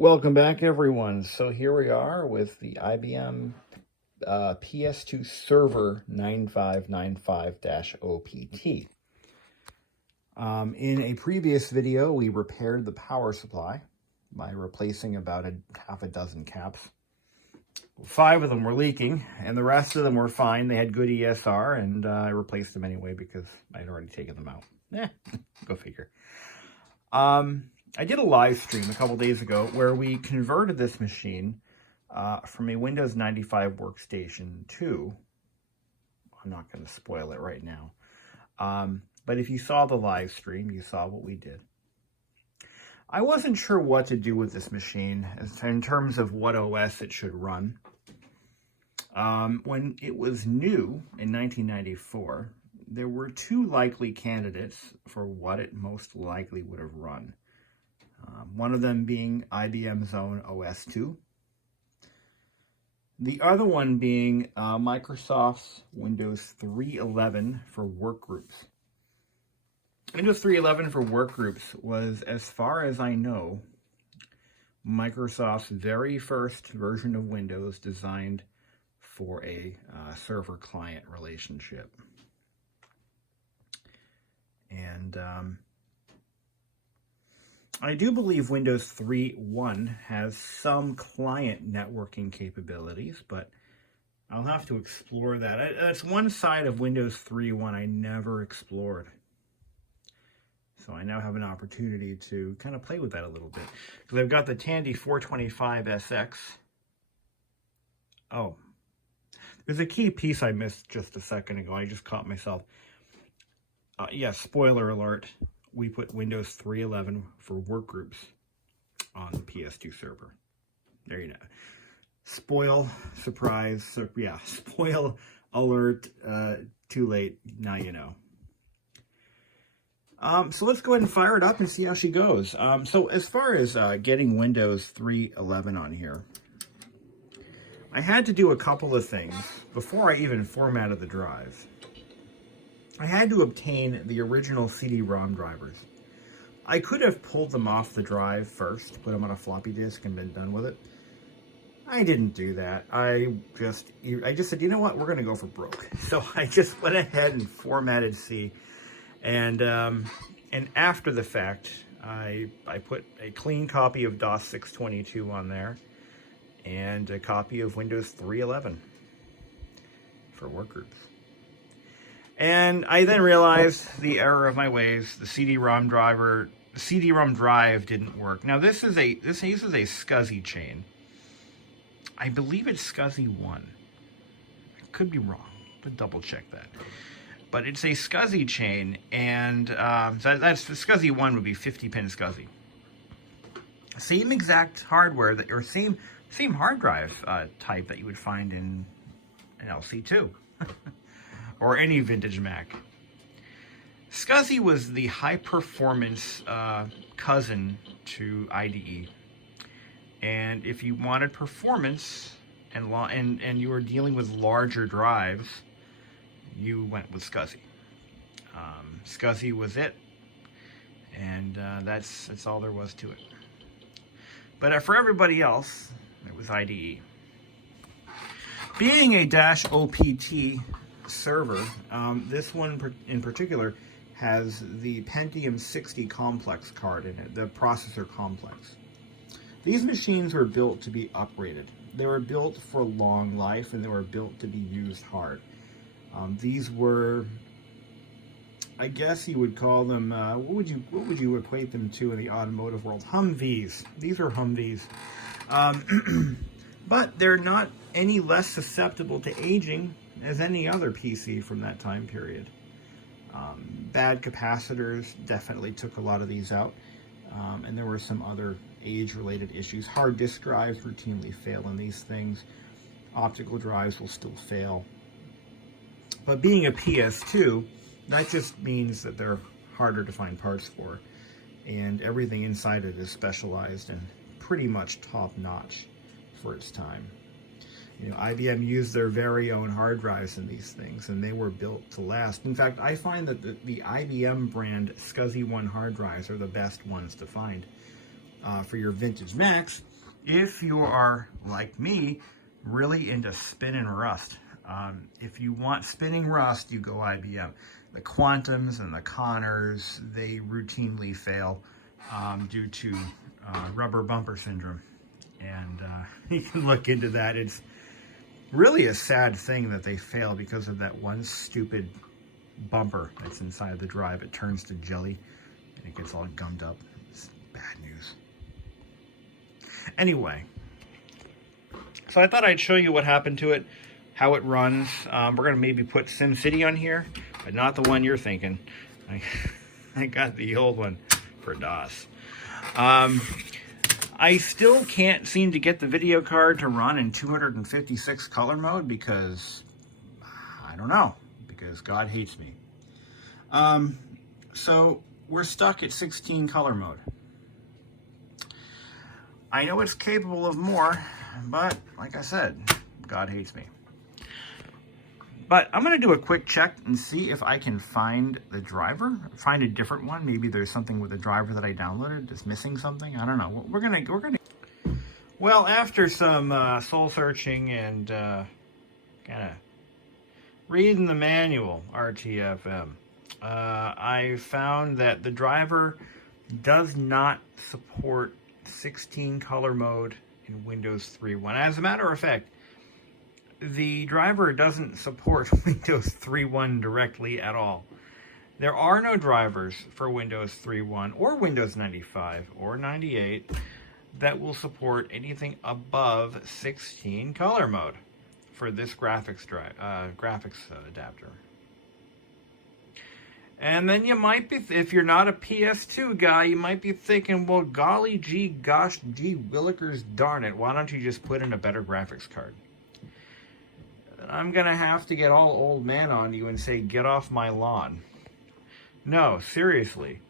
Welcome back, everyone. So here we are with the IBM PS2 Server 9595-OPT. In a previous video, we repaired the power supply by replacing about half a dozen caps. 5 of them were leaking, and the rest of them were fine. They had good ESR, and I replaced them anyway because I'd already taken them out. Go figure. I did a live stream a couple days ago where we converted this machine from a Windows 95 workstation to, I'm not going to spoil it right now, but if you saw the live stream, you saw what we did. I wasn't sure what to do with this machine in terms of what OS it should run. When it was new in 1994, there were 2 likely candidates for what it most likely would have run. One of them being IBM's own OS2. The other one being Microsoft's Windows 3.11 for workgroups. Windows 3.11 for workgroups was, as far as I know, Microsoft's very first version of Windows designed for a server-client relationship. And I do believe Windows 3.1 has some client networking capabilities, but I'll have to explore that. That's one side of Windows 3.1 I never explored. So I now have an opportunity to kind of play with that a little bit. Because I've got the Tandy 425SX. Oh, there's a key piece I missed just a second ago. I just caught myself. Yeah, spoiler alert. We put Windows 3.11 for workgroups on the PS2 server. There you go. Spoil, surprise, spoil alert, too late, now you know. So let's go ahead and fire it up and see how she goes. So as far as getting Windows 3.11 on here, I had to do a couple of things before I even formatted the drive. I had to obtain the original CD-ROM drivers. I could have pulled them off the drive first, put them on a floppy disk and been done with it. I didn't do that. I just said, you know what, we're going to go for broke. So I just went ahead and formatted C. And after the fact, I put a clean copy of DOS 622 on there and a copy of Windows 3.11 for workgroups. And I then realized the error of my ways. The CD-ROM drive didn't work. Now this uses a SCSI chain. I believe it's SCSI 1. I could be wrong, but double check that. But it's a SCSI chain, and that's the SCSI 1 would be 50-pin SCSI. Same exact hardware or same hard drive type that you would find in an LC2. Or any vintage Mac. SCSI was the high-performance cousin to IDE. And if you wanted performance and you were dealing with larger drives, you went with SCSI. SCSI was it, and that's all there was to it. But for everybody else, it was IDE. Being a -OPT server, this one in particular has the Pentium 60 complex card in it, the processor complex. These machines were built to be upgraded. They were built for long life, and they were built to be used hard. These were, I guess you would call them, what would you equate them to in the automotive world? Humvees. These are Humvees. But they're not any less susceptible to aging as any other PC from that time period. Bad capacitors definitely took a lot of these out, and there were some other age-related issues. Hard disk drives routinely fail in these things. Optical drives will still fail. But being a PS2, that just means that they're harder to find parts for, and everything inside it is specialized and pretty much top-notch for its time. You know, IBM used their very own hard drives in these things, and they were built to last. In fact, I find that the IBM brand SCSI 1 hard drives are the best ones to find for your vintage Macs, if you are, like me, really into spin and rust. If you want spinning rust, you go IBM. The Quantums and the Connors, they routinely fail due to rubber bumper syndrome. And you can look into that. It's really a sad thing that they fail because of that one stupid bumper that's inside the drive. It turns to jelly and it gets all gummed up. It's bad news. Anyway, so I thought I'd show you what happened to it, how it runs. We're going to maybe put SimCity on here, but not the one you're thinking. I got the old one for DOS. I still can't seem to get the video card to run in 256 color mode because, I don't know, because God hates me. So we're stuck at 16 color mode. I know it's capable of more, but like I said, God hates me. But I'm going to do a quick check and see if I can find the driver, find a different one. Maybe there's something with the driver that I downloaded that's missing something. I don't know. We're gonna. Well, after some soul searching and kind of reading the manual, RTFM, I found that the driver does not support 16 color mode in Windows 3.1. As a matter of fact, the driver doesn't support Windows 3.1 directly at all. There are no drivers for Windows 3.1 or Windows 95 or 98 that will support anything above 16 color mode for this graphics adapter. And then you might be, if you're not a PS2 guy, you might be thinking, well, golly gee, gosh, gee, willikers, darn it, why don't you just put in a better graphics card? I'm going to have to get all old man on you and say, get off my lawn. No, seriously.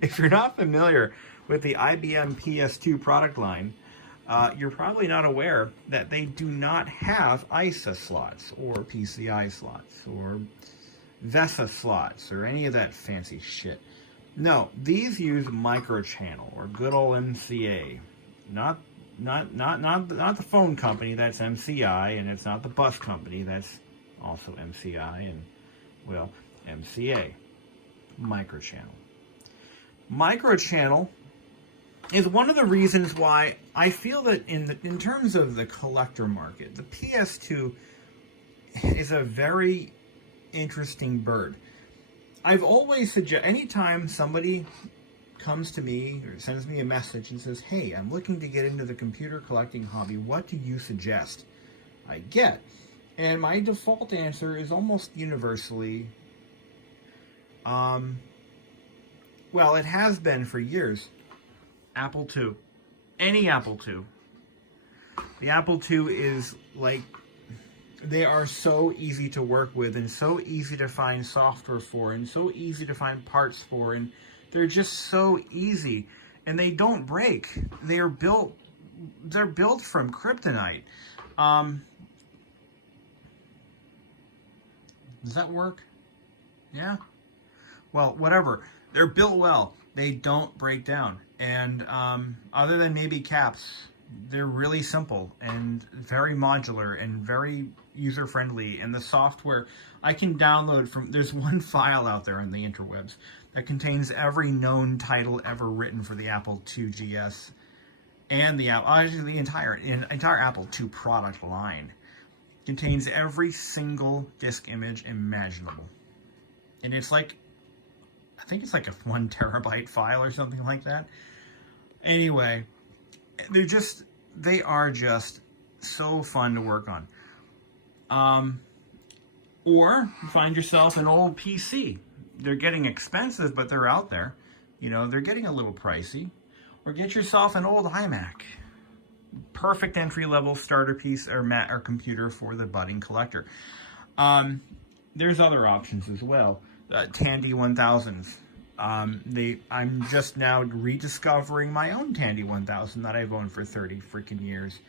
If you're not familiar with the IBM PS2 product line, you're probably not aware that they do not have ISA slots or PCI slots or VESA slots or any of that fancy shit. No, these use microchannel or good old MCA. Not the phone company, that's MCI, and it's not the bus company, that's also MCI, and, well, MCA. Microchannel. Microchannel is one of the reasons why I feel that in terms of the collector market, the PS2 is a very interesting bird. I've always suggested, anytime somebody comes to me or sends me a message and says, hey, I'm looking to get into the computer collecting hobby, what do you suggest I get? And my default answer is almost universally, well, it has been for years, Apple II. Any Apple II. The Apple II is like, they are so easy to work with and so easy to find software for and so easy to find parts for, and they're just so easy and they don't break. They're built from kryptonite. Does that work? Yeah? Well, whatever. They're built well. They don't break down. And other than maybe caps, they're really simple and very modular and very user-friendly. And the software, I can download from, there's one file out there on the interwebs that contains every known title ever written for the Apple II GS and the entire Apple II product line. Contains every single disk image imaginable. And it's like, I think it's like a 1 terabyte file or something like that. Anyway, they are just so fun to work on. Or find yourself an old PC. They're getting expensive, but they're out there. You know, they're getting a little pricey. Or get yourself an old iMac. Perfect entry-level starter piece or computer for the budding collector. There's other options as well. Tandy 1000s. I'm just now rediscovering my own Tandy 1000 that I've owned for 30 freaking years.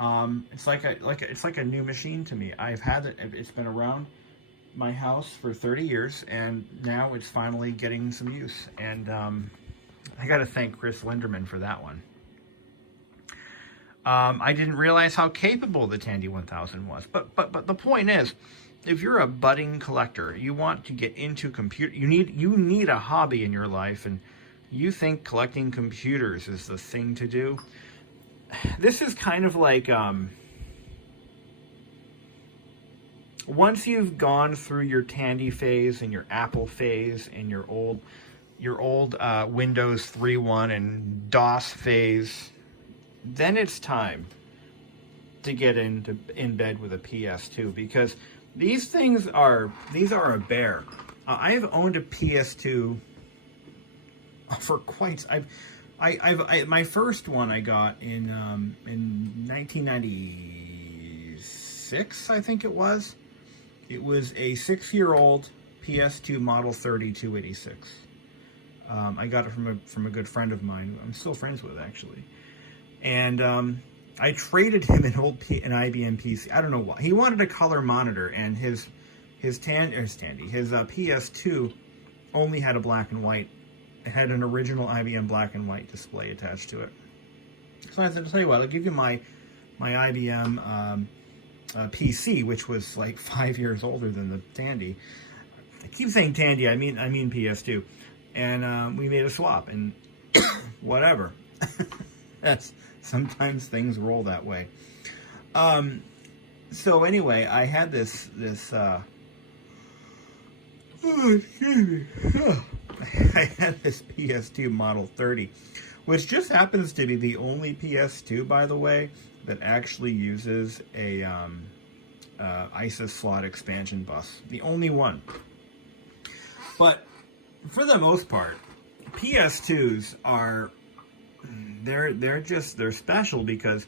It's like a new machine to me. I've had it. It's been around my house for 30 years, and now it's finally getting some use. And I got to thank Chris Linderman for that one. I didn't realize how capable the Tandy 1000 was. But the point is, if you're a budding collector, you want to get into computer, you need a hobby in your life, and you think collecting computers is the thing to do. This is kind of like once you've gone through your Tandy phase and your Apple phase and your old Windows 3.1 and DOS phase, then it's time to get in bed with a PS2, because these are a bear. I've owned a PS2 for quite. My first one I got in 1996, I think it was. It was a 6-year-old PS2 Model 3286. I got it from a good friend of mine, who I'm still friends with, actually. And I traded him an IBM PC. I don't know why. He wanted a color monitor, and his PS2 only had a black and white. It had an original IBM black and white display attached to it. So I said, I'll tell you what, I'll give you my IBM PC, which was like 5 years older than the Tandy. I keep saying Tandy, I mean PS2. And we made a swap, and whatever. Sometimes things roll that way. So anyway, I had this I had this PS2 Model 30, which just happens to be the only PS2, by the way, that actually uses a ISA slot expansion bus. The only one. But for the most part, PS2s are they're special because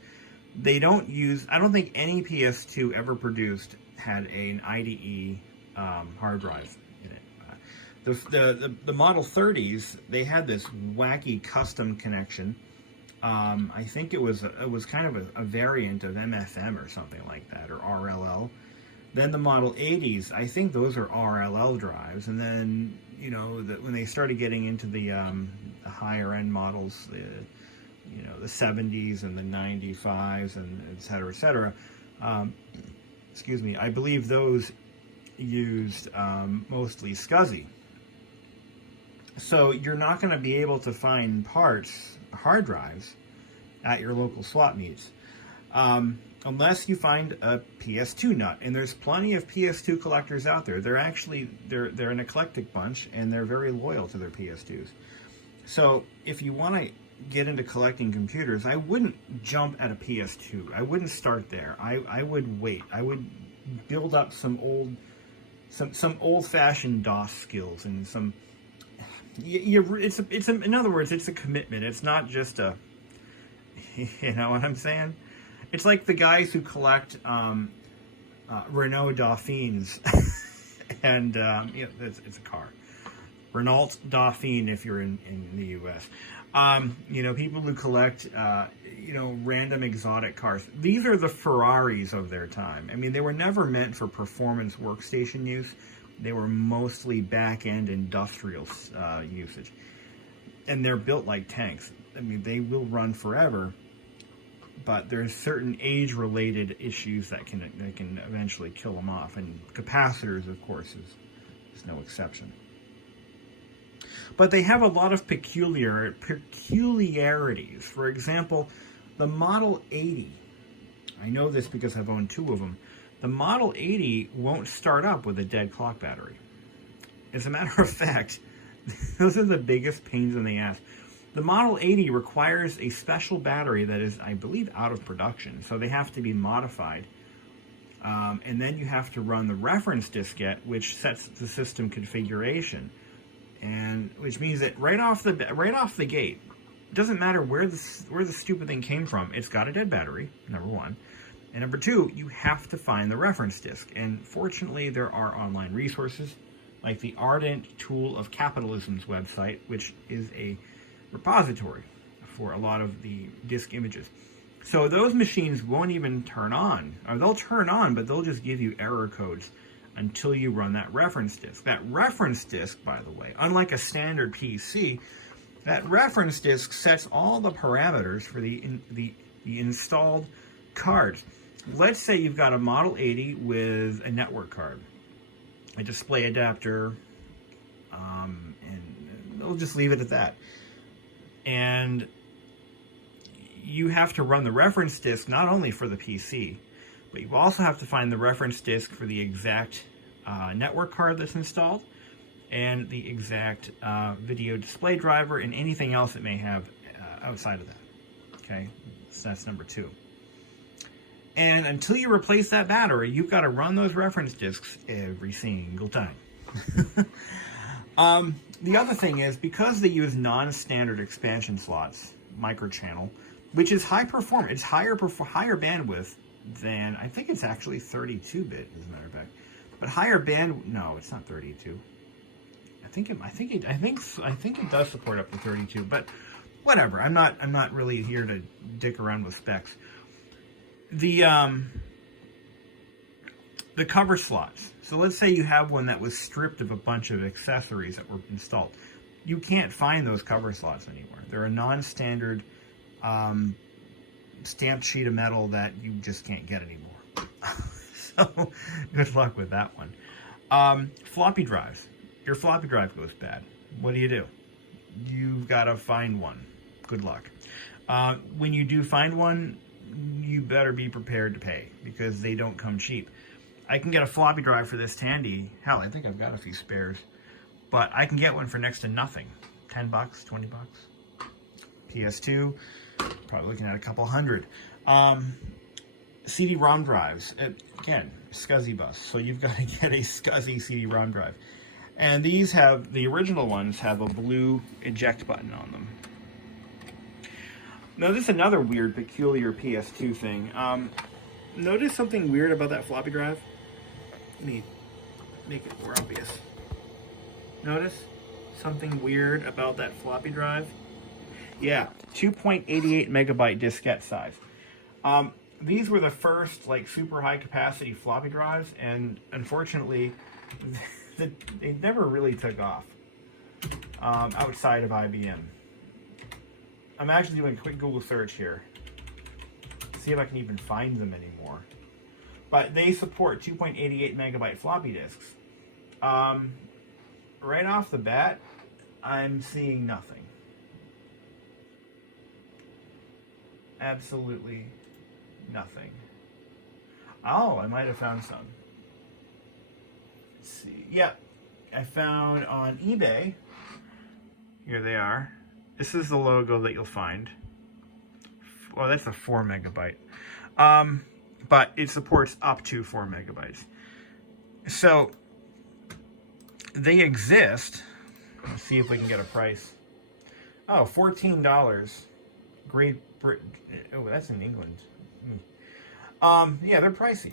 they don't use. I don't think any PS2 ever produced had an IDE hard drive in it. The Model 30s, they had this wacky custom connection. I think it was kind of a variant of MFM or something like that, or RLL. Then the Model 80s, I think those are RLL drives, and then when they started getting into the higher end models, the 70s and the 95s and et cetera, excuse me, I believe those used mostly SCSI. So you're not going to be able to find hard drives at your local swap meets unless you find a PS2 nut. And there's plenty of PS2 collectors out there. They're an eclectic bunch, and they're very loyal to their PS2s. So if you want to get into collecting computers, I wouldn't jump at a PS2. I wouldn't start there. I would wait. I would build up some old-fashioned DOS skills and some. In other words, it's a commitment. It's not just a. You know what I'm saying? It's like the guys who collect Renault Dauphines, and it's a car. Renault Dauphine if you're in the U.S. People who collect random exotic cars. These are the Ferraris of their time. I mean, they were never meant for performance workstation use. They were mostly back-end industrial usage, and they're built like tanks. I mean, they will run forever, but there's certain age-related issues that can eventually kill them off, and capacitors, of course, is no exception. But they have a lot of peculiarities. For example, the Model 80. I know this because I've owned two of them. The Model 80 won't start up with a dead clock battery. As a matter of fact, those are the biggest pains in the ass. The Model 80 requires a special battery that is, I believe, out of production. So they have to be modified. And then you have to run the reference diskette, which sets the system configuration. And which means that right off the gate, it doesn't matter where the stupid thing came from. It's got a dead battery, number one. And number two, you have to find the reference disk. And fortunately, there are online resources like the Ardent Tool of Capitalism's website, which is a repository for a lot of the disk images. So those machines won't even turn on, or they'll turn on, but they'll just give you error codes until you run that reference disk. That reference disk, by the way, unlike a standard PC, that reference disk sets all the parameters for the the installed cards. Let's say you've got a Model 80 with a network card, a display adapter, and we'll just leave it at that. And you have to run the reference disk not only for the PC, but you also have to find the reference disk for the exact network card that's installed and the exact video display driver and anything else it may have outside of that. Okay, so that's number 2. And until you replace that battery, you've got to run those reference disks every single time. The other thing is, because they use non-standard expansion slots, microchannel, which is high performance, it's higher bandwidth than, I think it's actually 32-bit, as a matter of fact. But higher band, no, it's not 32. I think it does support up to 32, but whatever. I'm not really here to dick around with specs. The cover slots. So let's say you have one that was stripped of a bunch of accessories that were installed. You can't find those cover slots anywhere. They're a non-standard stamped sheet of metal that you just can't get anymore. So good luck with that one. Floppy drives. Your floppy drive goes bad. What do? You've got to find one. Good luck. When you do find one, you better be prepared to pay, because they don't come cheap. I can get a floppy drive for this Tandy. Hell, I think I've got a few spares. But I can get one for next to nothing. 10 bucks, 20 bucks. PS2, probably looking at a couple hundred. CD-ROM drives. Again, SCSI bus. So you've got to get a SCSI CD-ROM drive. And these have, the original ones have a blue eject button on them. Now, this is another weird, peculiar PS2 thing. Notice something weird about that floppy drive? Let me make it more obvious. Notice something weird about that floppy drive? Yeah, 2.88 megabyte diskette size. These were the first, like, super high capacity floppy drives, and unfortunately, they never really took off outside of IBM. I'm actually doing a quick Google search here. See if I can even find them anymore. But they support 2.88 megabyte floppy disks. Right off the bat, I'm seeing nothing. Absolutely nothing. Oh, I might have found some. Let's see. Yep, I found on eBay. Here they are. This is the logo that you'll find. Well, that's a 4 megabyte. But it supports up to 4 megabytes. So they exist. Let's see if we can get a price. Oh, $14. Great Britain. Oh, that's in England. Yeah, they're pricey,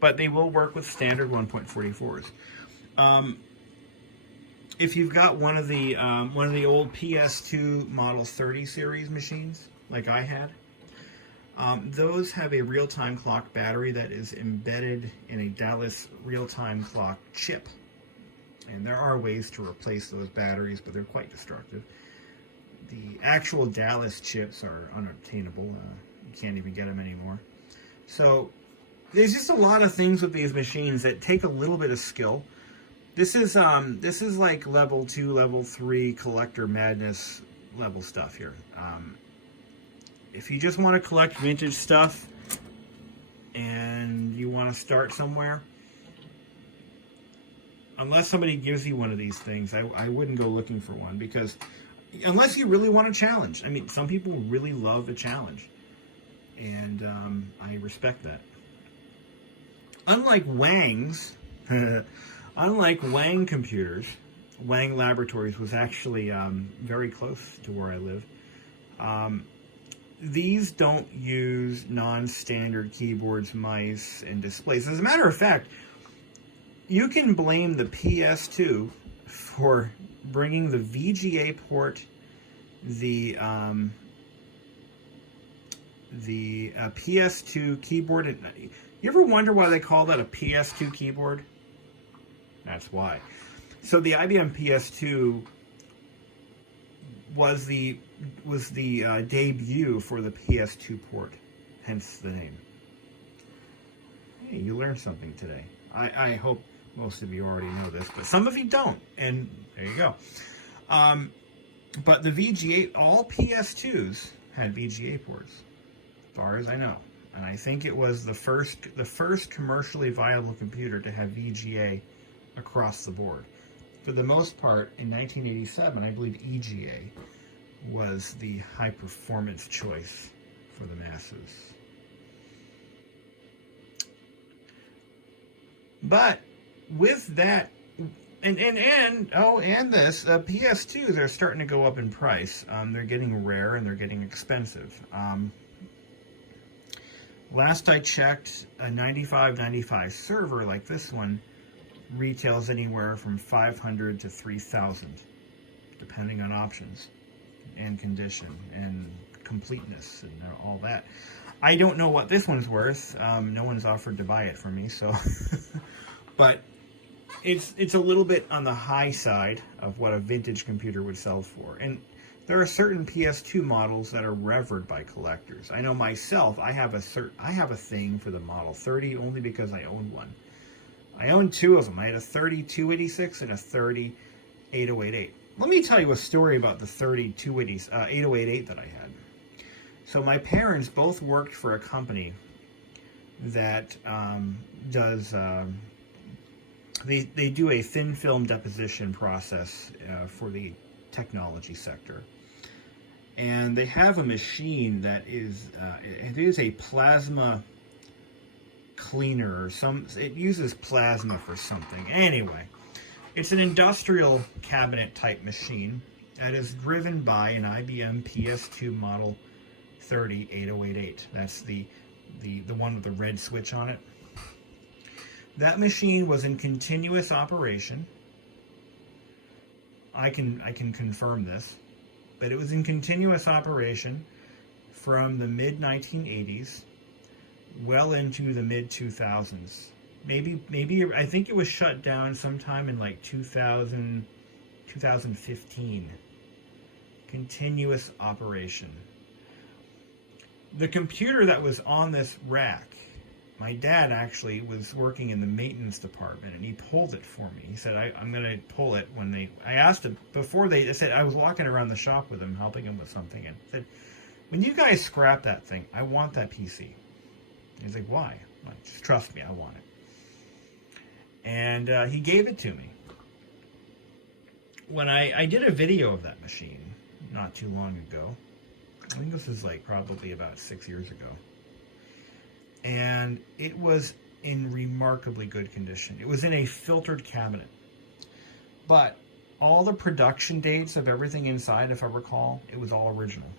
but they will work with standard 1.44s. If you've got one of the old PS2 Model 30 series machines, like I had, those have a real-time clock battery that is embedded in a Dallas real-time clock chip. And there are ways to replace those batteries, but they're quite destructive. The actual Dallas chips are unobtainable. You can't even get them anymore. So there's just a lot of things with these machines that take a little bit of skill. This is like level 2, level 3 collector madness level stuff here. If you just want to collect vintage stuff and you want to start somewhere, unless somebody gives you one of these things, I wouldn't go looking for one, because unless you really want a challenge. I mean, some people really love a challenge, and I respect that. Unlike Wang's, unlike Wang Computers, Wang Laboratories was actually very close to where I live. These don't use non-standard keyboards, mice, and displays. As a matter of fact, you can blame the PS2 for bringing the VGA port, the PS2 keyboard. You ever wonder why they call that a PS2 keyboard? That's why. So the IBM PS2 was the debut for the PS2 port, hence the name. Hey, you learned something today. I hope most of you already know this, but some of you don't, and there you go. But the VGA, all PS2s had VGA ports, as far as I know. And I think it was the first commercially viable computer to have VGA across the board. For the most part, in 1987, I believe EGA was the high performance choice for the masses. But with that, and this, PS2s are starting to go up in price. They're getting rare and they're getting expensive. Last I checked, a 9595 server like this one retails anywhere from $500 to $3,000, depending on options and condition and completeness and all that. I don't know what this one's worth. No one's offered to buy it for me, so but it's a little bit on the high side of what a vintage computer would sell for. And there are certain PS2 models that are revered by collectors. I know myself, I have a thing for the Model 30 only because I own one. I own two of them. I had a 3286 and a 30888. Let me tell you a story about the 8088 that I had. So my parents both worked for a company that does, they do a thin film deposition process for the technology sector. And they have a machine that is, it is a plasma cleaner or it uses plasma for something. Anyway, it's an industrial cabinet type machine that is driven by an IBM PS2 model 30888. That's the one with the red switch on it. That machine was in continuous operation. I can confirm this, but it was in continuous operation from the mid 1980s well into the mid 2000s. Maybe I think it was shut down sometime in like 2015. Continuous operation. The computer that was on this rack, my dad actually was working in the maintenance department, and he pulled it for me. He said, I'm going to pull it when I asked him, I said, I was walking around the shop with him, helping him with something, and I said, when you guys scrap that thing, I want that PC. He's like, why? I'm like, just trust me, I want it. And he gave it to me. When I did a video of that machine not too long ago, I think this is like probably about 6 years ago, and it was in remarkably good condition. It was in a filtered cabinet, but all the production dates of everything inside, if I recall, it was all original.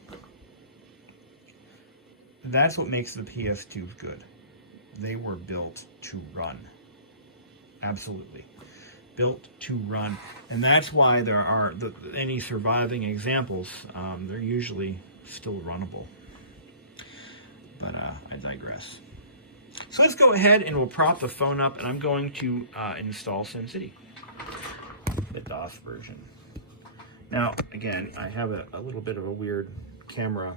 That's what makes the PS2s good. They were built to run. Absolutely. Built to run. And that's why there are any surviving examples, they're usually still runnable. But I digress. So let's go ahead and we'll prop the phone up, and I'm going to install SimCity, the DOS version. Now, again, I have a little bit of a weird camera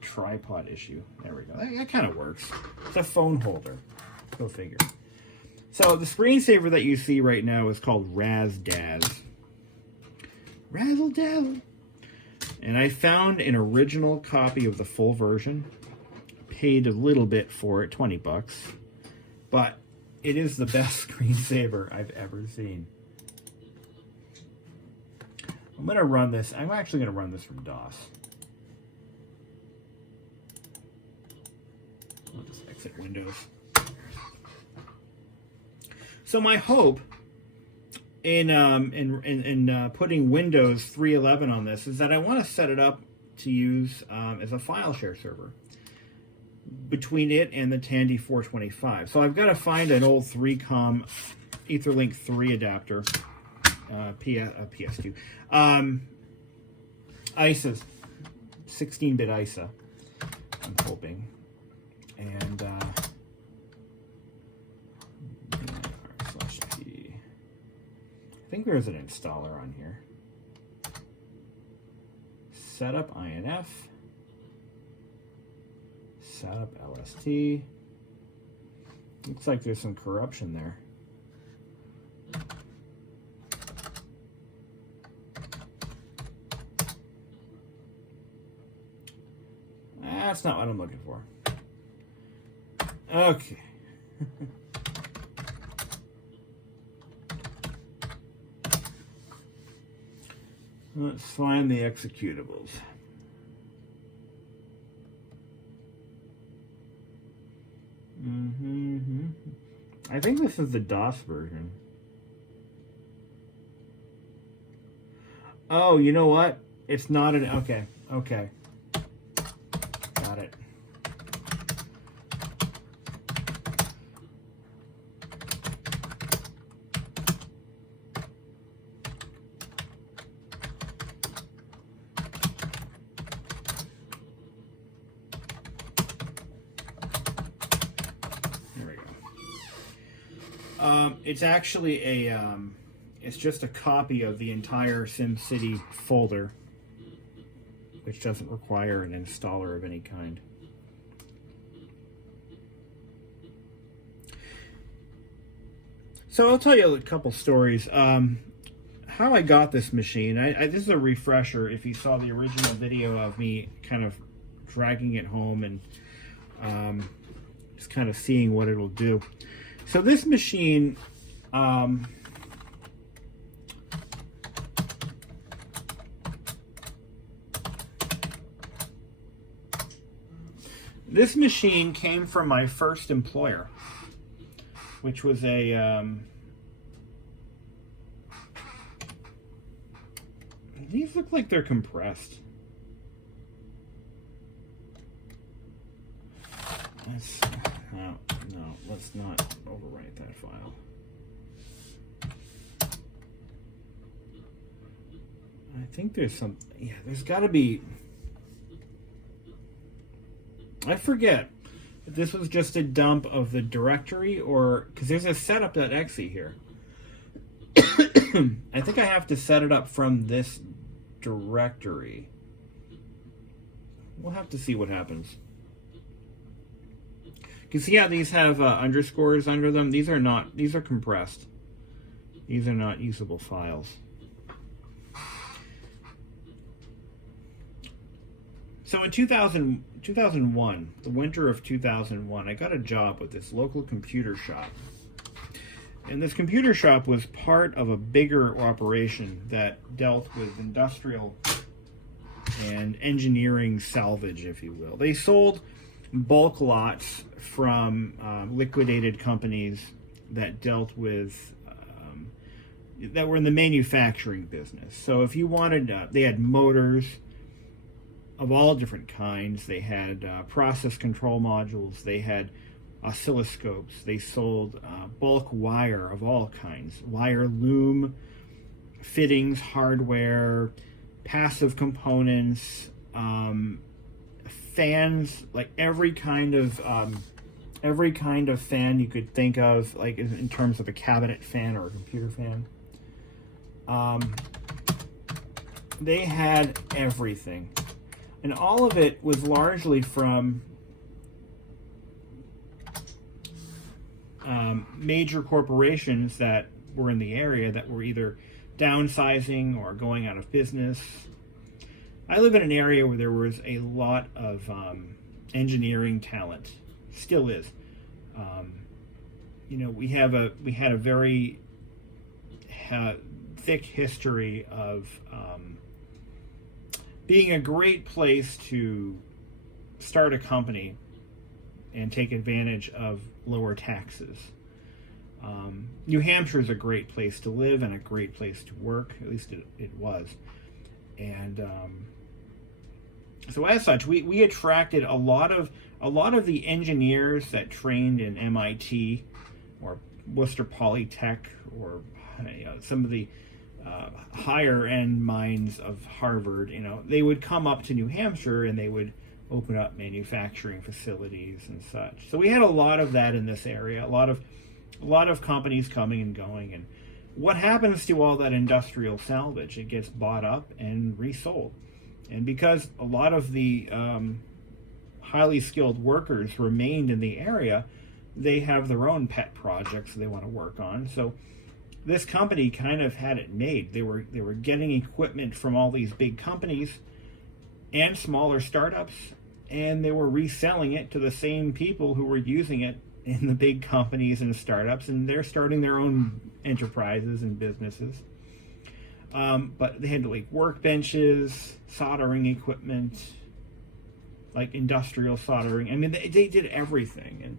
tripod issue. There we go. That kind of works. It's a phone holder. Go figure. So the screensaver that you see right now is called Razzle Dazzle. And I found an original copy of the full version. Paid a little bit for it, 20 bucks. But it is the best screensaver I've ever seen. I'm going to run this. I'm actually going to run this from DOS. I'll just exit Windows. So my hope in putting Windows 3.11 on this is that I want to set it up to use as a file share server between it and the Tandy 425. So I've got to find an old 3COM Etherlink 3 adapter, PS2, ISA, 16-bit ISA, I'm hoping, and /p. I think there's an installer on here. setup, INF. Setup, LST. Looks like there's some corruption there. That's not what I'm looking for. Okay. Let's find the executables. I think this is the DOS version. Oh, you know what? It's not an... Okay, okay. Got it. It's actually a, it's just a copy of the entire SimCity folder, which doesn't require an installer of any kind. So I'll tell you a couple stories. How I got this machine, this is a refresher if you saw the original video of me kind of dragging it home and just kind of seeing what it'll do. So this machine, this machine came from my first employer, which was a, these look like they're compressed. No, let's not overwrite that file. I think there's some, yeah, there's got to be, I forget if this was just a dump of the directory or, because there's a setup.exe here. I think I have to set it up from this directory. We'll have to see what happens. Because, yeah, these have underscores under them. These are compressed. These are not usable files. So in 2001, the winter of 2001, I got a job with this local computer shop. And this computer shop was part of a bigger operation that dealt with industrial and engineering salvage, if you will. They sold bulk lots from liquidated companies that dealt with, that were in the manufacturing business. So if you wanted, they had motors of all different kinds. They had process control modules. They had oscilloscopes. They sold bulk wire of all kinds. Wire loom, fittings, hardware, passive components, fans, like every kind of fan you could think of, like in terms of a cabinet fan or a computer fan. They had everything. And all of it was largely from major corporations that were in the area that were either downsizing or going out of business. I live in an area where there was a lot of engineering talent, still is. You know, we had a very thick history of being a great place to start a company and take advantage of lower taxes. New Hampshire is a great place to live and a great place to work. At least it was. And so as such, we attracted a lot of the engineers that trained in MIT or Worcester Polytech or some of the higher end minds of Harvard. They would come up to New Hampshire and they would open up manufacturing facilities and such. So we had a lot of that in this area. A lot of companies coming and going. And what happens to all that industrial salvage? It gets bought up and resold. And because a lot of the highly skilled workers remained in the area, they have their own pet projects they want to work on. So this company kind of had it made. They were getting equipment from all these big companies and smaller startups, and they were reselling it to the same people who were using it in the big companies and startups, and they're starting their own enterprises and businesses. But they had like workbenches, soldering equipment, like industrial soldering. I mean, they did everything, and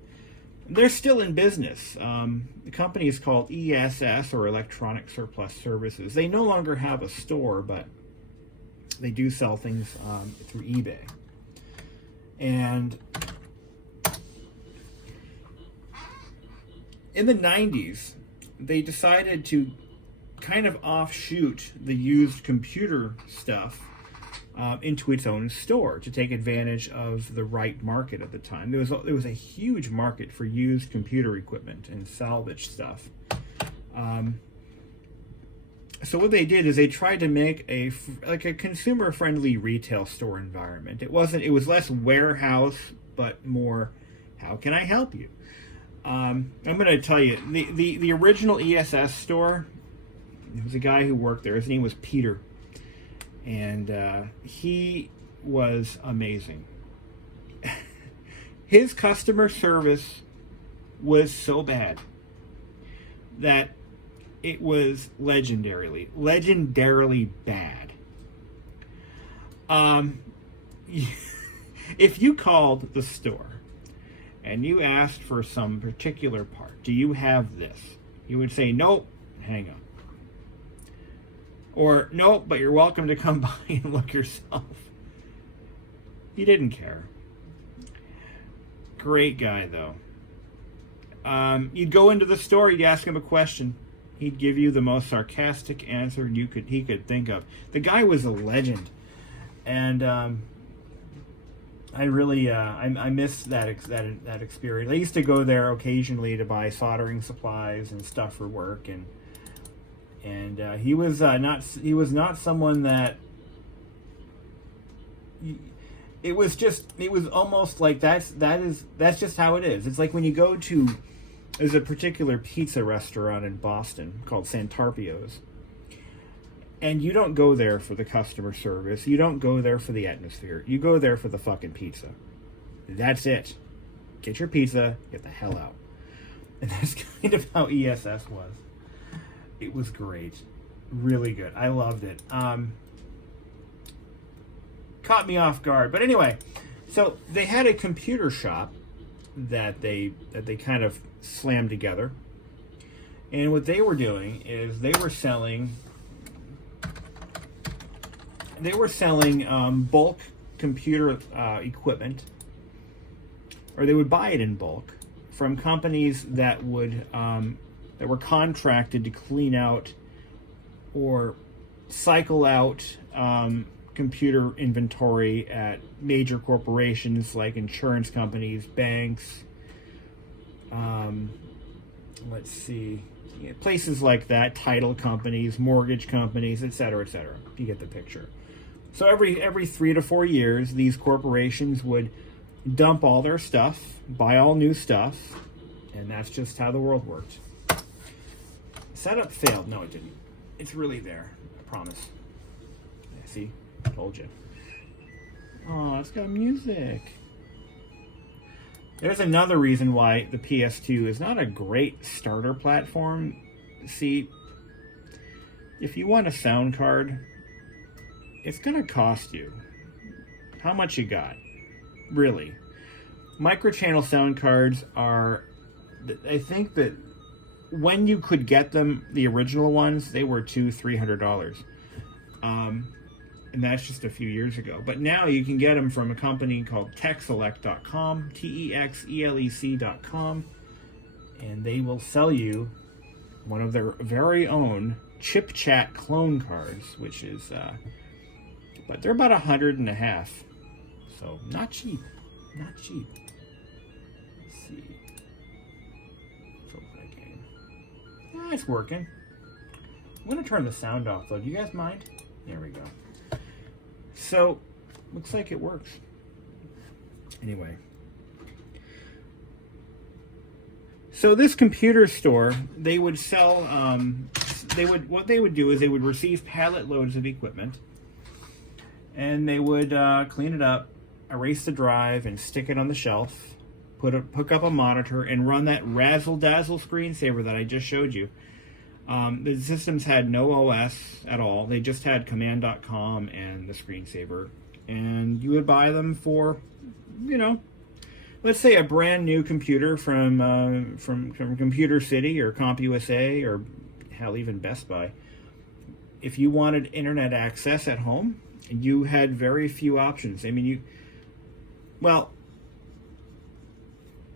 they're still in business. The company is called ESS, or Electronic Surplus Services. They no longer have a store, but they do sell things through eBay. And in the 90s, they decided to kind of offshoot the used computer stuff into its own store to take advantage of the right market at the time. There was a huge market for used computer equipment and salvage stuff. So what they did is they tried to make a consumer-friendly retail store environment. It was less warehouse, but more, how can I help you? I'm going to tell you, the original ESS store, there was a guy who worked there. His name was Peter. And he was amazing. His customer service was so bad that it was legendarily bad. If you called the store and you asked for some particular part, do you have this? You would say, nope, hang on. Or, nope, but you're welcome to come by and look yourself. He didn't care. Great guy, though. You'd go into the store, you'd ask him a question. He'd give you the most sarcastic answer he could think of. The guy was a legend. And I really I miss that experience. I used to go there occasionally to buy soldering supplies and stuff for work, and he was not someone that. It was almost like that's just how it is. It's like when you go to, there's a particular pizza restaurant in Boston called Santarpio's, and you don't go there for the customer service. You don't go there for the atmosphere. You go there for the fucking pizza. That's it. Get your pizza, get the hell out. And that's kind of how ESS was. It was great. Really good. I loved it. Caught me off guard. But anyway, so they had a computer shop that they kind of slammed together. And what they were doing is they were selling bulk computer equipment, or they would buy it in bulk from companies that would that were contracted to clean out or cycle out computer inventory at major corporations like insurance companies, banks, let's see, places like that, title companies, mortgage companies, etc., etc. You get the picture. So every 3 to 4 years, these corporations would dump all their stuff, buy all new stuff, and that's just how the world worked. Setup failed. No, it didn't. It's really there. I promise. Yeah, see? Told you. Oh, it's got music. There's another reason why the PS2 is not a great starter platform. See, if you want a sound card, it's going to cost you. How much you got? Really. Microchannel sound cards are, I think that when you could get them, the original ones, they were $200-300. And that's just a few years ago. But now you can get them from a company called Texelec.com, TEXELEC.com, and they will sell you one of their very own Chip Chat clone cards, which is, but they're about $150. So not cheap, not cheap. Let's see. Let's open that game. Ah, it's working. I'm gonna turn the sound off though. Do you guys mind? There we go. So, looks like it works. Anyway. So this computer store, they would sell, what they would do is they would receive pallet loads of equipment, and they would clean it up, erase the drive, and stick it on the shelf, hook up a monitor, and run that razzle-dazzle screensaver that I just showed you. The systems had no OS at all. They just had command.com and the screensaver. And you would buy them for, you know, let's say a brand new computer from Computer City or CompUSA or hell, even Best Buy. If you wanted internet access at home, you had very few options. I mean, well,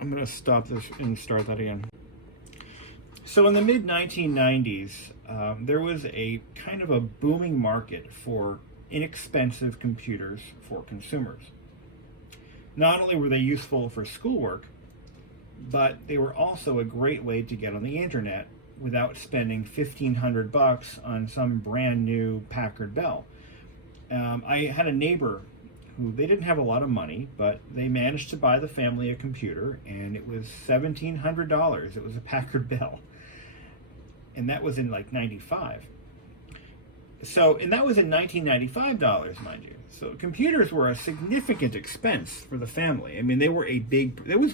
I'm going to stop this and start that again. So in the mid-1990s, there was a kind of a booming market for inexpensive computers for consumers. Not only were they useful for schoolwork, but they were also a great way to get on the internet without spending $1,500 on some brand new Packard Bell. I had a neighbor who, they didn't have a lot of money, but they managed to buy the family a computer, and it was $1,700. It was a Packard Bell. And that was in like 95. So, and that was in 1995 dollars, mind you. So computers were a significant expense for the family. I mean, they were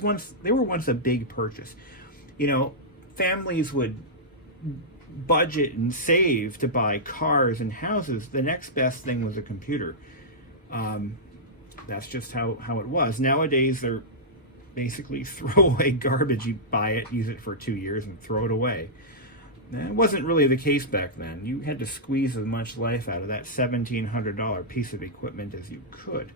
once a big purchase. You know, families would budget and save to buy cars and houses. The next best thing was a computer. That's just how it was. Nowadays, they're basically throwaway garbage. You buy it, use it for 2 years, and throw it away. It wasn't really the case back then. You had to squeeze as much life out of that $1,700 piece of equipment as you could,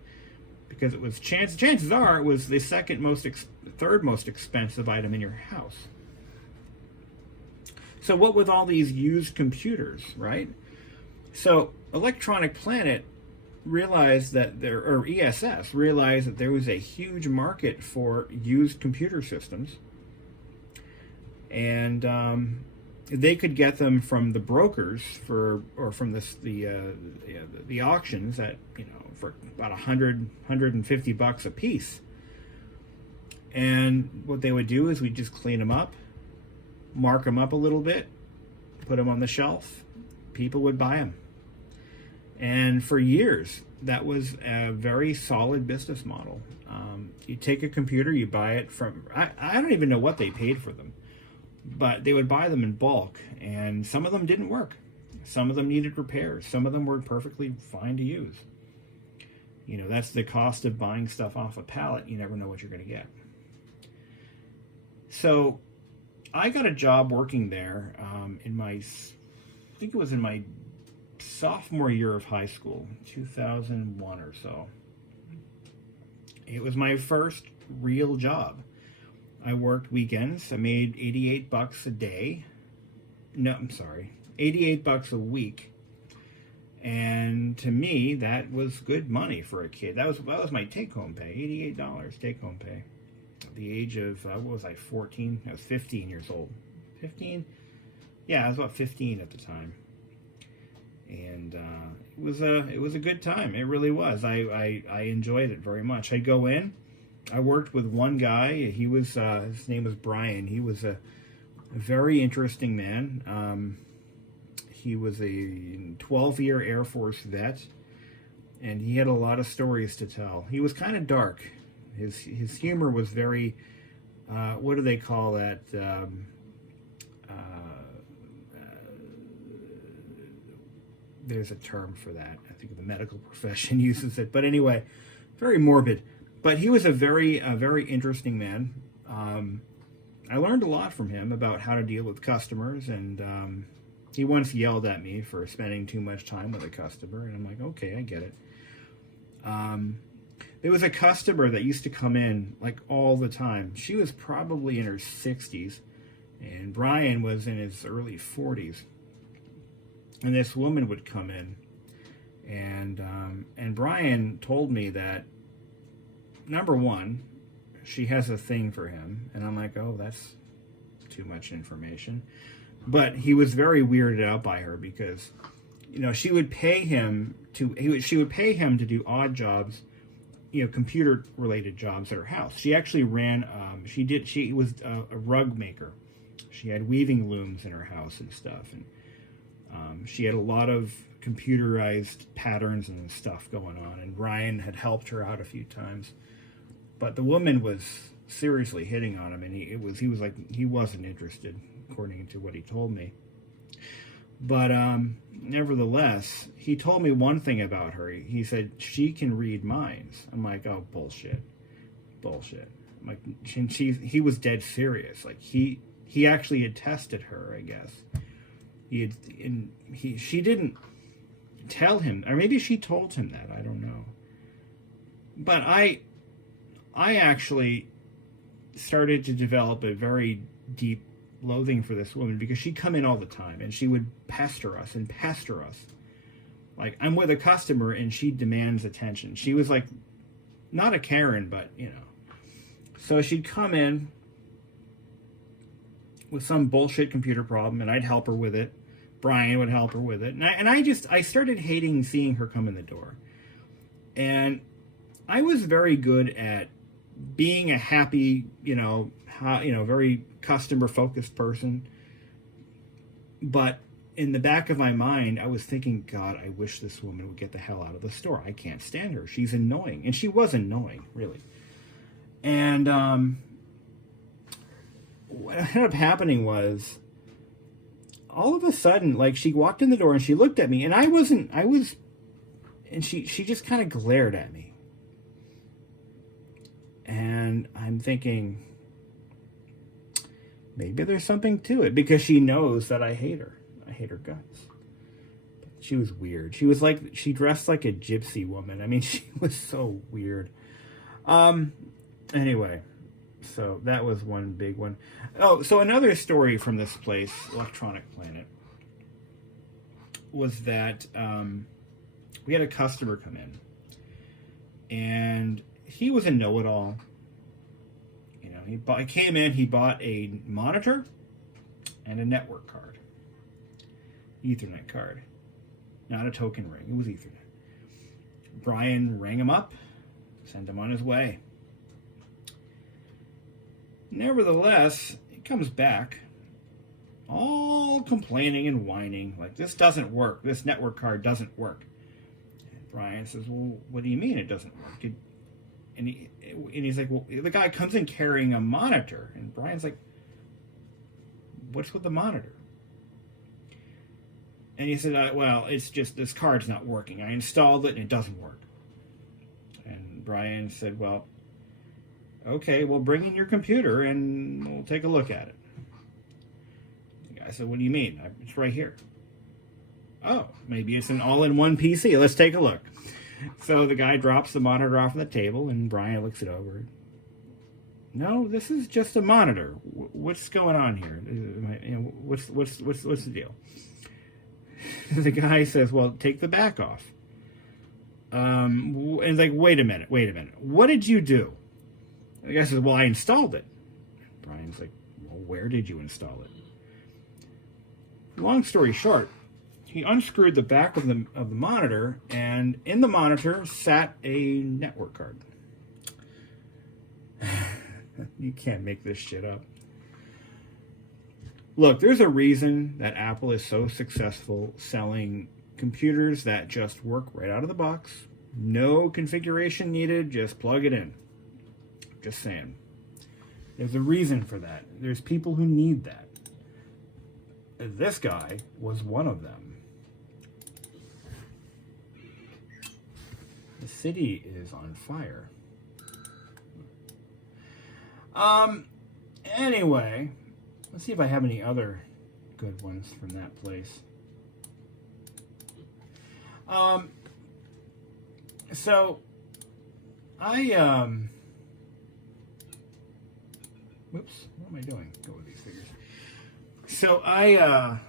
because it was chances are it was the third most expensive item in your house. So what with all these used computers, right? So Electronic Planet realized that ESS realized that there was a huge market for used computer systems, and they could get them from the brokers or from the auctions at, you know, for about $150 a piece. And what they would do is we'd just clean them up, mark them up a little bit, put them on the shelf. People would buy them. And for years, that was a very solid business model. You take a computer, you buy it from, I don't even know what they paid for them, but they would buy them in bulk, and some of them didn't work. Some of them needed repairs. Some of them were perfectly fine to use. You know, that's the cost of buying stuff off a pallet. You never know what you're going to get. So I got a job working there I think it was in my sophomore year of high school, 2001 or so. It was my first real job. I worked weekends. I made $88 a day. No, I'm sorry, $88 a week. And to me, that was good money for a kid. That was my take-home pay, $88 take-home pay. At the age of, what was I, 14? I was 15 years old. 15? Yeah, I was about 15 at the time. And it was a good time. It really was. I enjoyed it very much. I'd go in. I worked with one guy. He was his name was Brian. He was a very interesting man. He was a 12-year Air Force vet, and he had a lot of stories to tell. He was kind of dark. His humor was very, what do they call that? There's a term for that. I think the medical profession uses it. But anyway, very morbid. But he was a very interesting man. I learned a lot from him about how to deal with customers, and he once yelled at me for spending too much time with a customer, and I'm like, okay, I get it. There was a customer that used to come in like all the time. She was probably in her 60s, and Brian was in his early 40s. And this woman would come in, and Brian told me that, number one, she has a thing for him, and I'm like, oh, that's too much information. But he was very weirded out by her because she would pay him to do odd jobs, computer related jobs at her house. She actually ran, she was a rug maker. She had weaving looms in her house and stuff. And she had a lot of computerized patterns and stuff going on. And Brian had helped her out a few times. But the woman was seriously hitting on him. And he wasn't interested, according to what he told me. But nevertheless, he told me one thing about her. He said, she can read minds. I'm like, oh, bullshit. I'm like, he was dead serious. Like, he actually had tested her, I guess. She didn't tell him, or maybe she told him that, I don't know. But I actually started to develop a very deep loathing for this woman, because she'd come in all the time and she would pester us. Like, I'm with a customer and she demands attention. She was like, not a Karen, but so she'd come in with some bullshit computer problem, and I'd help her with it. Brian would help her with it, and I started hating seeing her come in the door. And I was very good at being a happy, very customer-focused person. But in the back of my mind, I was thinking, God, I wish this woman would get the hell out of the store. I can't stand her. She's annoying. And she was annoying, really. And what ended up happening was, all of a sudden, like, she walked in the door and she looked at me, and and she just kind of glared at me. And I'm thinking, maybe there's something to it, because she knows that I hate her. I hate her guts. But she was weird. She was like, she dressed like a gypsy woman. I mean, she was so weird. Anyway, so that was one big one. Oh, so another story from this place, Electronic Planet, was that we had a customer come in, and he was a know-it-all. He came in, he bought a monitor and a network card. Ethernet card. Not a token ring, it was Ethernet. Brian rang him up, sent him on his way. Nevertheless, he comes back, all complaining and whining, like, this doesn't work, this network card doesn't work. And Brian says, well, what do you mean it doesn't work? And he's like, well, the guy comes in carrying a monitor. And Brian's like, what's with the monitor? And he said, well, it's just this card's not working. I installed it and it doesn't work. And Brian said, well, okay, well, bring in your computer and we'll take a look at it. The guy said, what do you mean? It's right here. Oh, maybe it's an all-in-one PC. Let's take a look. So the guy drops the monitor off on the table, and Brian looks it over. No, this is just a monitor. What's going on here? What's the deal? The guy says, well, take the back off. And it's like, wait a minute. What did you do? The guy says, well, I installed it. Brian's like, well, where did you install it? Long story short, he unscrewed the back of the monitor, and in the monitor sat a network card. You can't make this shit up. Look, there's a reason that Apple is so successful selling computers that just work right out of the box. No configuration needed, just plug it in. Just saying. There's a reason for that. There's people who need that. This guy was one of them. The city is on fire. Anyway, let's see if I have any other good ones from that place. So I whoops, what am I doing? Go with these figures. So I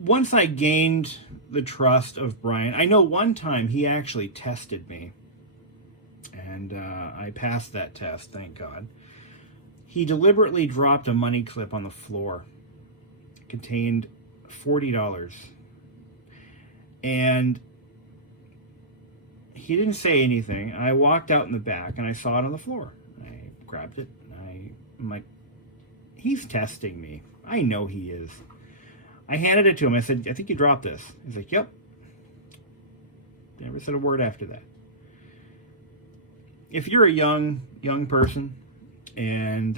once I gained the trust of Brian, I know one time he actually tested me, and I passed that test, thank God. He deliberately dropped a money clip on the floor, contained $40. And he didn't say anything. I walked out in the back and I saw it on the floor. I grabbed it. And I'm like, he's testing me. I know he is. I handed it to him. I said, I think you dropped this. He's like, yep. Never said a word after that. If you're a young person and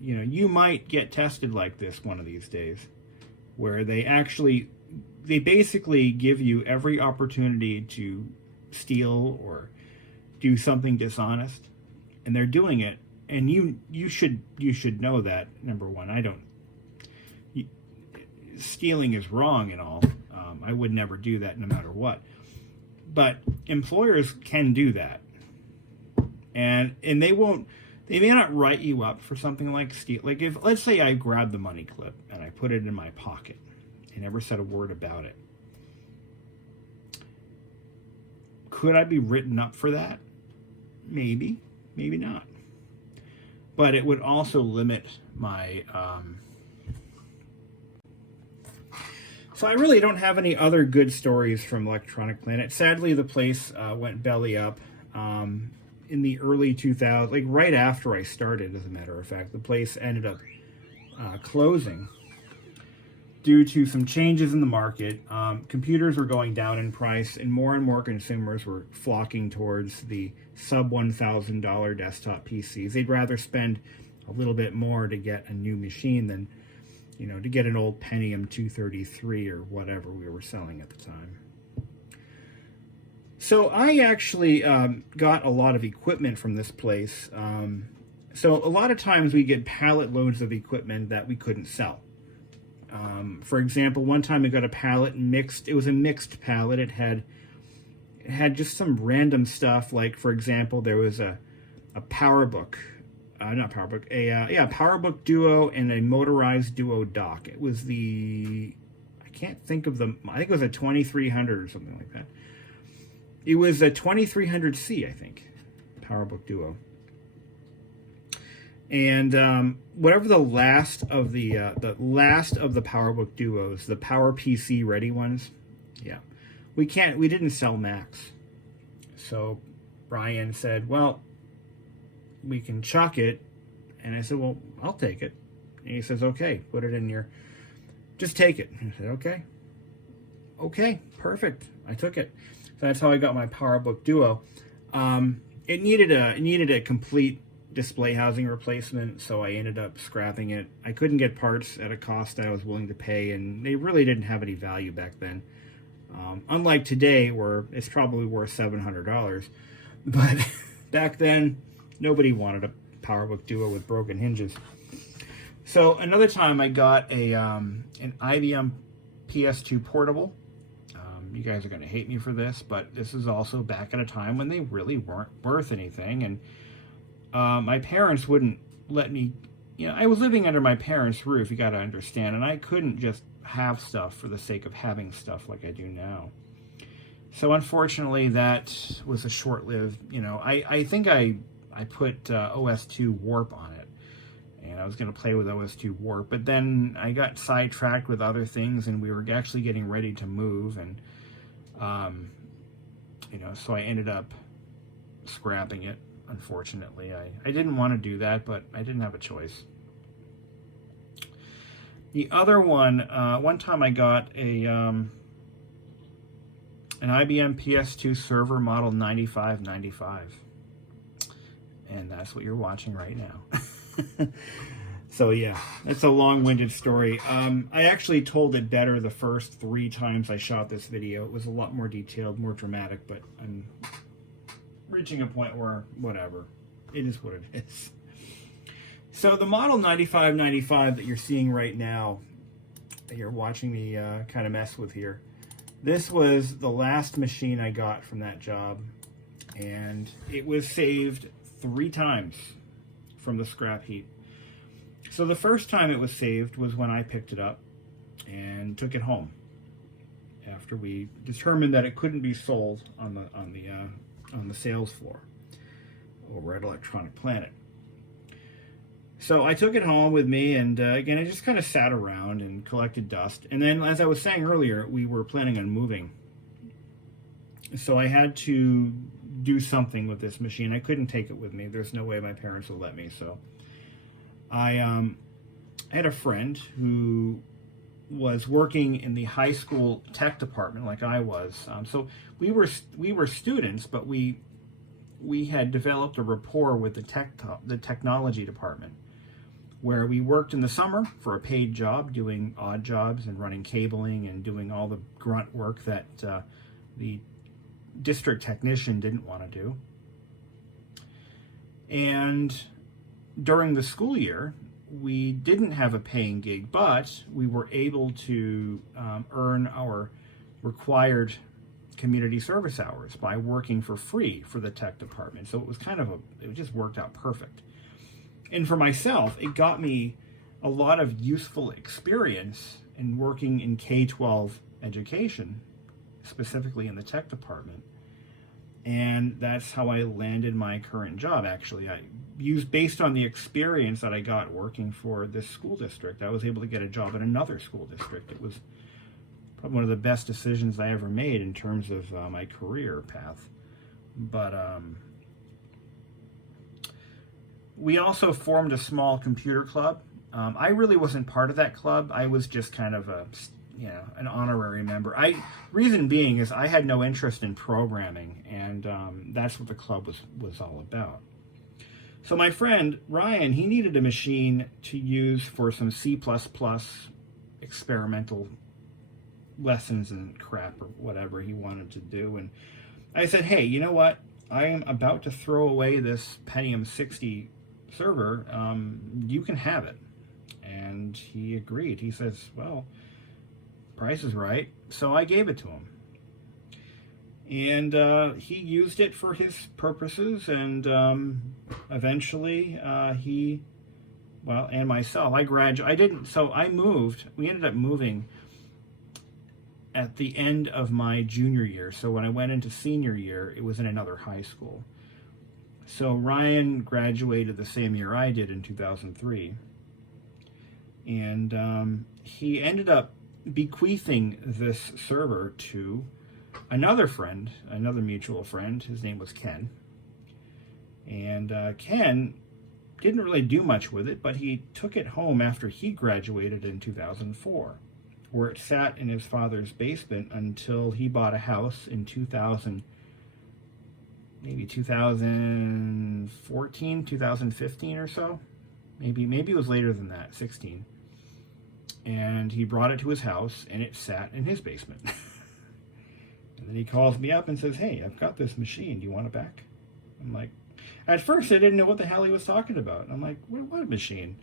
you might get tested like this one of these days, where they basically give you every opportunity to steal or do something dishonest, and they're doing it, and you should know that. Number one, stealing is wrong and all. I would never do that no matter what. But employers can do that, and they may not write you up for something like steal. Like, if, let's say I grabbed the money clip and I put it in my pocket and never said a word about it. Could I be written up for that? Maybe, maybe not. But it would also limit my... So I really don't have any other good stories from Electronic Planet. Sadly, the place went belly up in the early 2000s, like right after I started, as a matter of fact. The place ended up closing due to some changes in the market. Computers were going down in price, and more consumers were flocking towards the sub $1,000 desktop PCs. They'd rather spend a little bit more to get a new machine than, to get an old Pentium 233 or whatever we were selling at the time. So I actually got a lot of equipment from this place. So a lot of times we get pallet loads of equipment that we couldn't sell. For example, one time we got a pallet mixed. It was a mixed pallet. It had just some random stuff. Like, for example, there was a PowerBook. Not PowerBook, PowerBook Duo and a motorized Duo dock. It was I can't think of I think it was a 2300 or something like that. It was a 2300C, I think, PowerBook Duo. And whatever the last of the PowerBook Duos, the PowerPC ready ones, yeah, we didn't sell Macs. So Brian said, well, we can chuck it. And I said, well, I'll take it. And he says, okay, put it in just take it. And I said, okay, perfect. I took it. So that's how I got my PowerBook Duo. It needed a complete display housing replacement, so I ended up scrapping it. I couldn't get parts at a cost that I was willing to pay, and they really didn't have any value back then. Unlike today, where it's probably worth $700. But back then, nobody wanted a PowerBook Duo with broken hinges. So another time I got an IBM PS2 portable. You guys are going to hate me for this, but this is also back at a time when they really weren't worth anything. And my parents wouldn't let me, I was living under my parents' roof, you got to understand, and I couldn't just have stuff for the sake of having stuff like I do now. So unfortunately, that was a short-lived, I think I put OS2 Warp on it, and I was going to play with OS2 Warp, but then I got sidetracked with other things, and we were actually getting ready to move, and so I ended up scrapping it. Unfortunately, I didn't want to do that, but I didn't have a choice. The other one time I got an IBM PS2 server model 9595, and that's what you're watching right now. So yeah, that's a long-winded story. I actually told it better the first 3 times I shot this video. It was a lot more detailed, more dramatic, but I'm reaching a point where, whatever, it is what it is. So the model 9595 that you're seeing right now, that you're watching me kind of mess with here, this was the last machine I got from that job, and it was saved 3 times from the scrap heap. So the first time it was saved was when I picked it up and took it home after we determined that it couldn't be sold on the sales floor over at Electronic Planet. So I took it home with me, and again, I just kind of sat around and collected dust. And then, as I was saying earlier, we were planning on moving. So I had to do something with this machine. I couldn't take it with me. There's no way my parents would let me. So I had a friend who was working in the high school tech department like I was. So we were students, but we had developed a rapport with the technology department, where we worked in the summer for a paid job doing odd jobs and running cabling and doing all the grunt work that the district technician didn't want to do. And during the school year, we didn't have a paying gig, but we were able to earn our required community service hours by working for free for the tech department. So it was it just worked out perfect. And for myself, it got me a lot of useful experience in working in K-12 education, specifically in the tech department. And that's how I landed my current job, actually. Based on the experience that I got working for this school district, I was able to get a job at another school district. It was probably one of the best decisions I ever made in terms of my career path. But we also formed a small computer club. I really wasn't part of that club. I was just kind of an honorary member. Reason being is I had no interest in programming, and that's what the club was all about. So my friend Ryan, he needed a machine to use for some C++ experimental lessons and crap or whatever he wanted to do. And I said, hey, you know what? I am about to throw away this Pentium 60 server. You can have it. And he agreed. He says, well, price is right. So I gave it to him. And he used it for his purposes, and eventually and myself, we ended up moving at the end of my junior year. So when I went into senior year, it was in another high school. So Ryan graduated the same year I did in 2003. And he ended up bequeathing this server to another mutual friend. His name was Ken. And Ken didn't really do much with it, but he took it home after he graduated in 2004, where it sat in his father's basement until he bought a house in 2014, 2015 or so. Maybe it was later than that, 16. And he brought it to his house, and it sat in his basement. And then he calls me up and says, hey, I've got this machine. Do you want it back? I'm like, at first I didn't know what the hell he was talking about. And I'm like, what machine?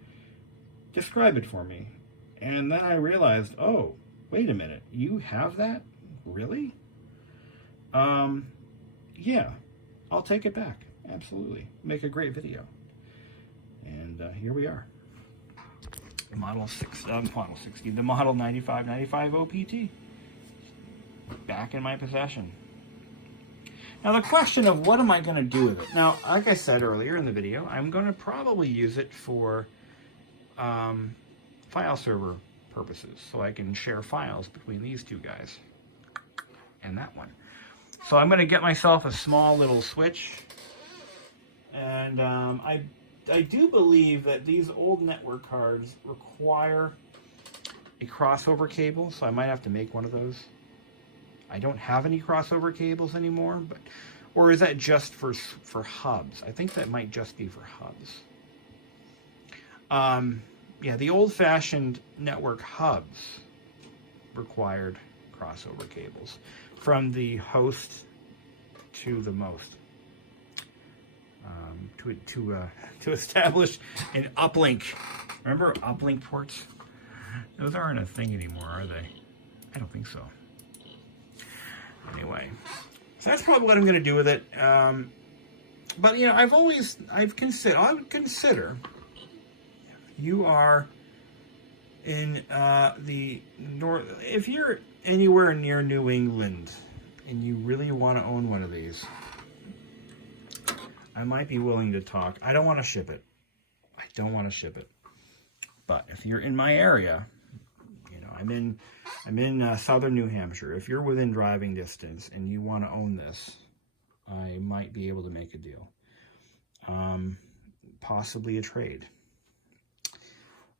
Describe it for me. And then I realized, oh, wait a minute. You have that? Really? Yeah, I'll take it back. Absolutely. Make a great video. And here we are. The Model 9595 OPT. Back in my possession. Now the question of what am I going to do with it? Now, like I said earlier in the video, I'm going to probably use it for file server purposes, so I can share files between these two guys and that one. So I'm going to get myself a small little switch, and I do believe that these old network cards require a crossover cable, so I might have to make one of those. I don't have any crossover cables anymore, or is that just for hubs? I think that might just be for hubs. Yeah, the old-fashioned network hubs required crossover cables from the host to the most to establish an uplink. Remember uplink ports? Those aren't a thing anymore, are they? I don't think so. Anyway, so that's probably what I'm going to do with it. But you know, I would consider you are in the north. If you're anywhere near New England and you really want to own one of these, I might be willing to talk. I don't want to ship it. I don't want to ship it. But if you're in my area, you know, I'm in southern New Hampshire. If you're within driving distance and you want to own this, I might be able to make a deal. Possibly a trade.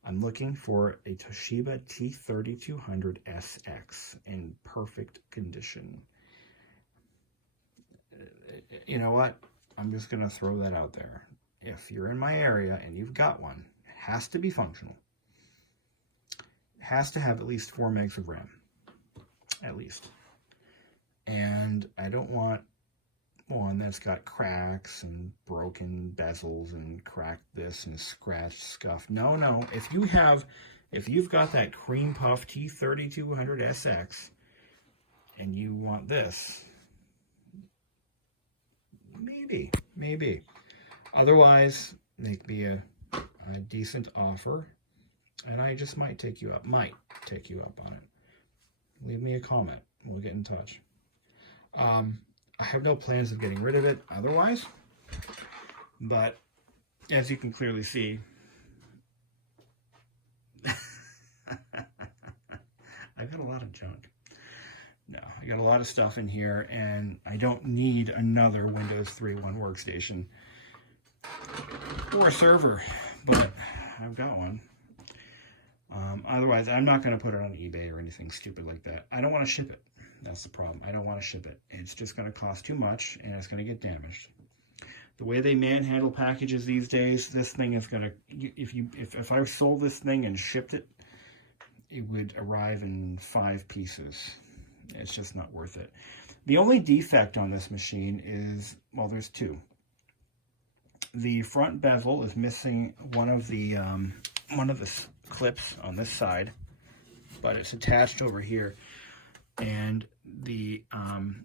I'm looking for a Toshiba T3200SX in perfect condition. You know what? I'm just going to throw that out there. If you're in my area and you've got one, it has to be functional. It has to have at least 4 megs of RAM. At least. And I don't want one that's got cracks and broken bezels and cracked this and scratched, scuffed. No. If you've got that cream puff T3200SX and you want this, maybe. Otherwise, make me a decent offer, and I just might take you up on it. Leave me a comment. We'll get in touch. I have no plans of getting rid of it otherwise, but as you can clearly see, I got a lot of junk. No, I got a lot of stuff in here, and I don't need another Windows 3.1 workstation or a server, but I've got one. Otherwise, I'm not going to put it on eBay or anything stupid like that. I don't want to ship it. That's the problem. I don't want to ship it. It's just going to cost too much, and it's going to get damaged. The way they manhandle packages these days, this thing is going to, if I sold this thing and shipped it, it would arrive in 5 pieces. It's just not worth it. The only defect on this machine is, well, there's 2. The front bezel is missing one of the clips on this side, but it's attached over here. And the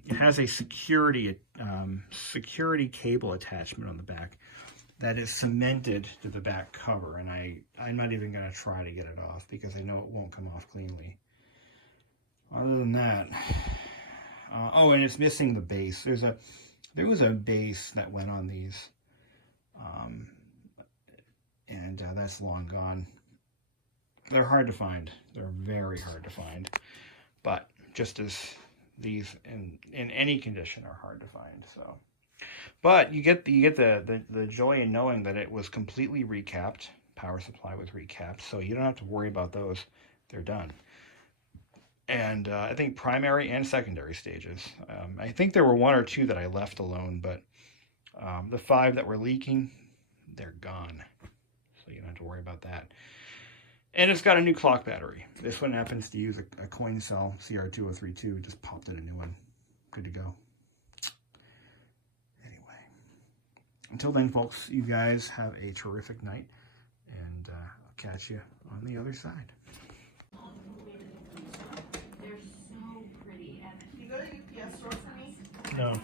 it has a security cable attachment on the back that is cemented to the back cover, and I'm not even going to try to get it off because I know it won't come off cleanly. Other than that, oh, and it's missing the base. There was a base that went on these, and that's long gone. They're hard to find. They're very hard to find, but just as these in any condition are hard to find. So, but you get the joy in knowing that it was completely recapped. Power supply was recapped, so you don't have to worry about those. They're done. And I think primary and secondary stages. I think there were 1 or 2 that I left alone, but the 5 that were leaking, they're gone. So you don't have to worry about that. And it's got a new clock battery. This one happens to use a coin cell CR2032. Just popped in a new one. Good to go. Anyway, until then, folks, you guys have a terrific night, and I'll catch you on the other side. They're so pretty. And you go to the UPS store for me? No.